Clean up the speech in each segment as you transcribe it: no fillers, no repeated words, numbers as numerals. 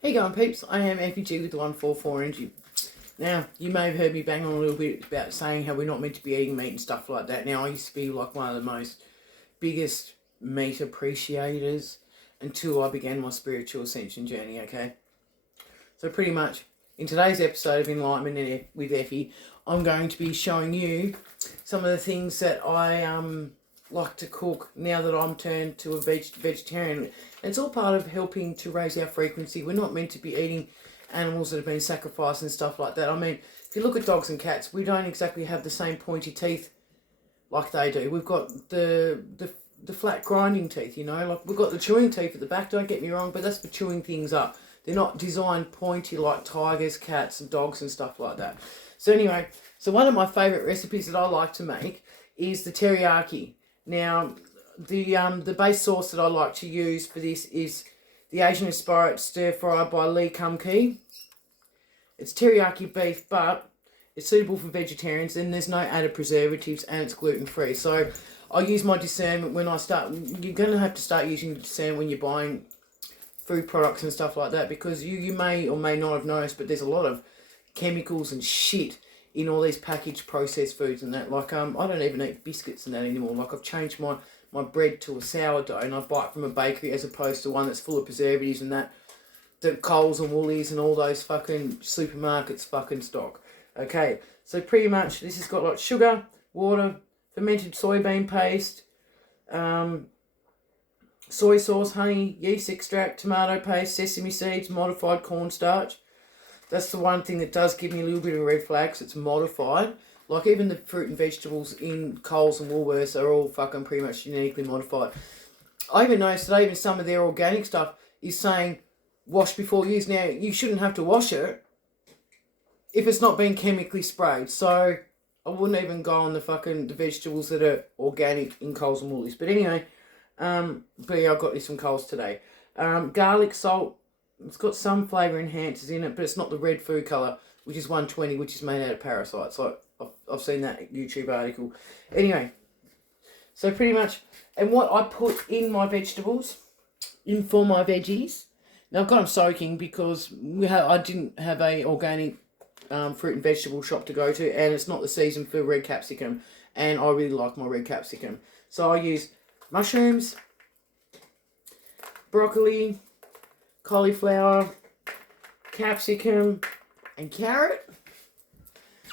Hey going peeps, I am FPG with the 144 Energy. Now, you may have heard me bang on a little bit about saying how we're not meant to be eating meat and stuff like that. Now, I used to be like one of the most biggest meat appreciators until I began my spiritual ascension journey, okay? So pretty much, in today's episode of Enlightenment with Effie, I'm going to be showing you some of the things that I like to cook now that I'm turned to a vegetarian. And it's all part of helping to raise our frequency. We're not meant to be eating animals that have been sacrificed and stuff like that. I mean, if you look at dogs and cats, we don't exactly have the same pointy teeth like they do. We've got the flat grinding teeth, you know, like we've got the chewing teeth at the back, don't get me wrong, but that's for chewing things up. They're not designed pointy like tigers, cats and dogs and stuff like that. So anyway, so one of my favourite recipes that I like to make is the teriyaki. Now, the base sauce that I like to use for this is the Asian Asparagus Stir Fry by Lee Kum Kee. It's teriyaki beef, but it's suitable for vegetarians and there's no added preservatives and it's gluten-free. So I use my discernment when I start. You're going to have to start using discernment when you're buying food products and stuff like that, because you may or may not have noticed, but there's a lot of chemicals and shit in all these packaged processed foods and that. Like I don't even eat biscuits and that anymore. Like I've changed my bread to a sourdough and I buy it from a bakery as opposed to one that's full of preservatives and that Coles and Woolies and all those fucking supermarkets fucking stock. Okay, so pretty much this has got like sugar, water, fermented soybean paste, soy sauce, honey, yeast extract, tomato paste, sesame seeds, modified cornstarch. That's the one thing that does give me a little bit of red flags. It's modified. Like even the fruit and vegetables in Coles and Woolworths are all fucking pretty much genetically modified. I even noticed that even some of their organic stuff is saying wash before use. Now, you shouldn't have to wash it if it's not been chemically sprayed. So I wouldn't even go on the vegetables that are organic in Coles and Woolies. But anyway, but yeah, I got this from Coles today. Garlic, salt. It's got some flavour enhancers in it, but it's not the red food colour, which is 120, which is made out of parasites. Like I've seen that YouTube article. Anyway, so pretty much, and what I put in my vegetables, in for my veggies. Now I've got them soaking because I didn't have a organic fruit and vegetable shop to go to, and it's not the season for red capsicum, and I really like my red capsicum. So I use mushrooms, broccoli, cauliflower, capsicum and carrot.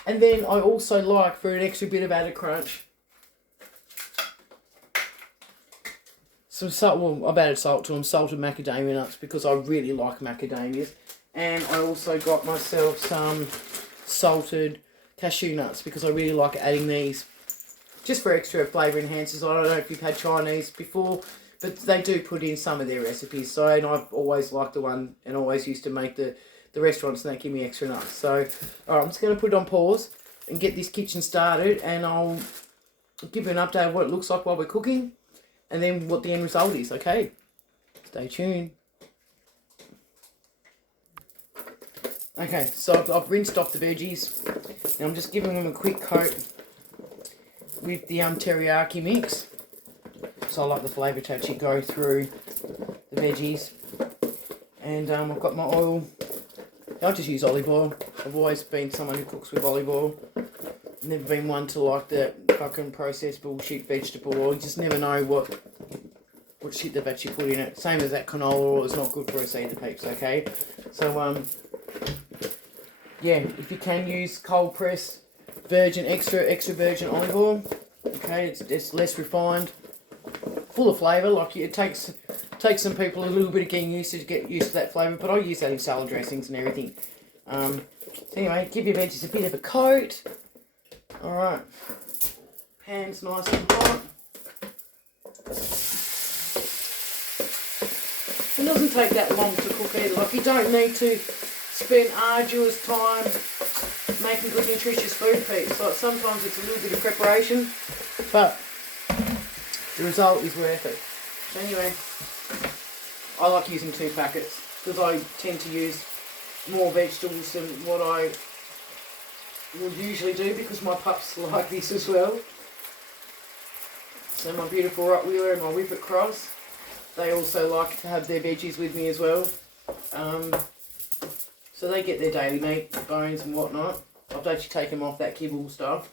And then I also like, for an extra bit of added crunch, some salt. Well, I've added salt to them, salted macadamia nuts, because I really like macadamias. And I also got myself some salted cashew nuts because I really like adding these just for extra flavour enhancers. I don't know if you've had Chinese before, but they do put in some of their recipes. So, and I've always liked the one and always used to make the restaurants and they give me extra nuts. So, alright, I'm just going to put it on pause and get this kitchen started, and I'll give you an update of what it looks like while we're cooking and then what the end result is, okay? Stay tuned. Okay, so I've rinsed off the veggies. Now I'm just giving them a quick coat with the teriyaki mix. So I like the flavour to actually go through the veggies. And I've got my oil. I just use olive oil. I've always been someone who cooks with olive oil. Never been one to like the fucking processed bullshit vegetable oil. You just never know what shit they've actually put in it. Same as that canola oil is not good for us either, peeps, okay? So, yeah, if you can use cold press virgin, extra virgin olive oil, okay, it's less refined, full of flavour. Like it takes some people a little bit of getting used to get used to that flavour, but I use that in salad dressings and everything. So anyway, give your veggies a bit of a coat. All right, pan's nice and hot. It doesn't take that long to cook either. Like you don't need to spend arduous time making good nutritious food, peeps. Like sometimes it's a little bit of preparation, but the result is worth it. So anyway, I like using 2 packets because I tend to use more vegetables than what I would usually do, because my pups like this as well. So my beautiful Rottweiler and my Whippet Cross, they also like to have their veggies with me as well. So they get their daily meat, bones and whatnot. I've actually taken them off that kibble stuff.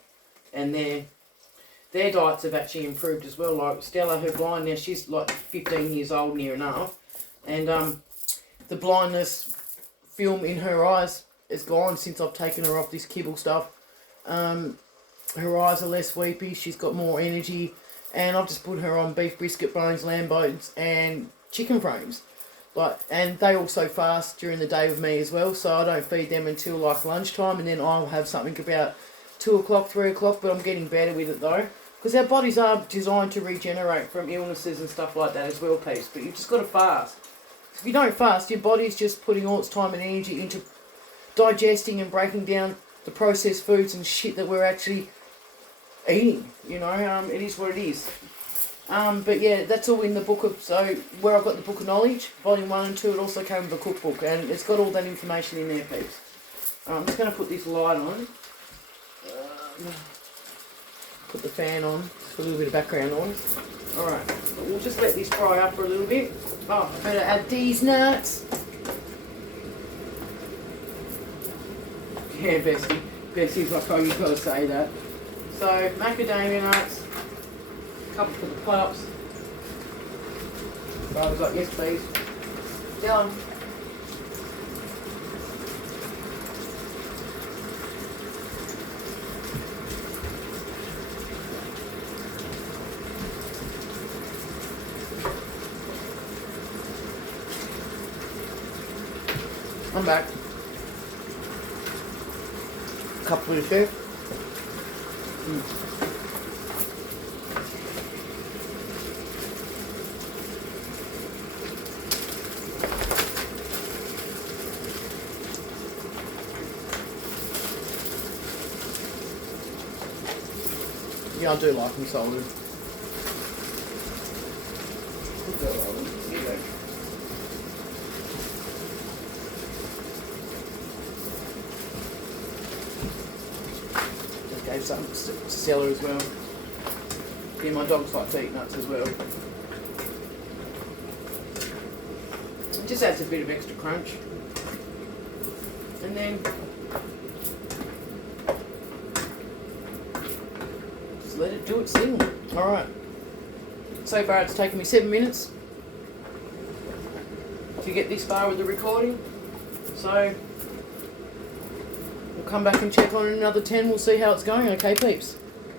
And their diets have actually improved as well. Like Stella, her blind now, she's like 15 years old near enough. And the blindness film in her eyes is gone since I've taken her off this kibble stuff. Her eyes are less weepy, she's got more energy. And I've just put her on beef brisket bones, lamb bones and chicken frames. And they also fast during the day with me as well, so I don't feed them until like lunchtime, and then I'll have something about 2 o'clock, 3 o'clock, but I'm getting better with it though. Because our bodies are designed to regenerate from illnesses and stuff like that as well, peeps, but you've just got to fast. If you don't fast, your body's just putting all its time and energy into digesting and breaking down the processed foods and shit that we're actually eating, you know. It is what it is. But yeah, that's all in the book of, so where I've got the book of knowledge, volume 1 and 2, it also came with a cookbook, and it's got all that information in there, peeps. I'm just going to put this light on, put the fan on, just for a little bit of background noise. Alright, we'll just let this fry up for a little bit. Oh, I better add these nuts. Yeah, Bessie. Bessie's like, oh, you've got to say that. So, macadamia nuts. Couple for the pups. I was like, yes please. Dylan. I'm back. Couple of two. Yeah, I do like them salted. Just gave some to Stella as well. Yeah, my dogs like to eat nuts as well. It just adds a bit of extra crunch. And then let it do its thing. Alright. So far it's taken me 7 minutes to get this far with the recording. So we'll come back and check on it in another 10. We'll see how it's going. Okay, peeps?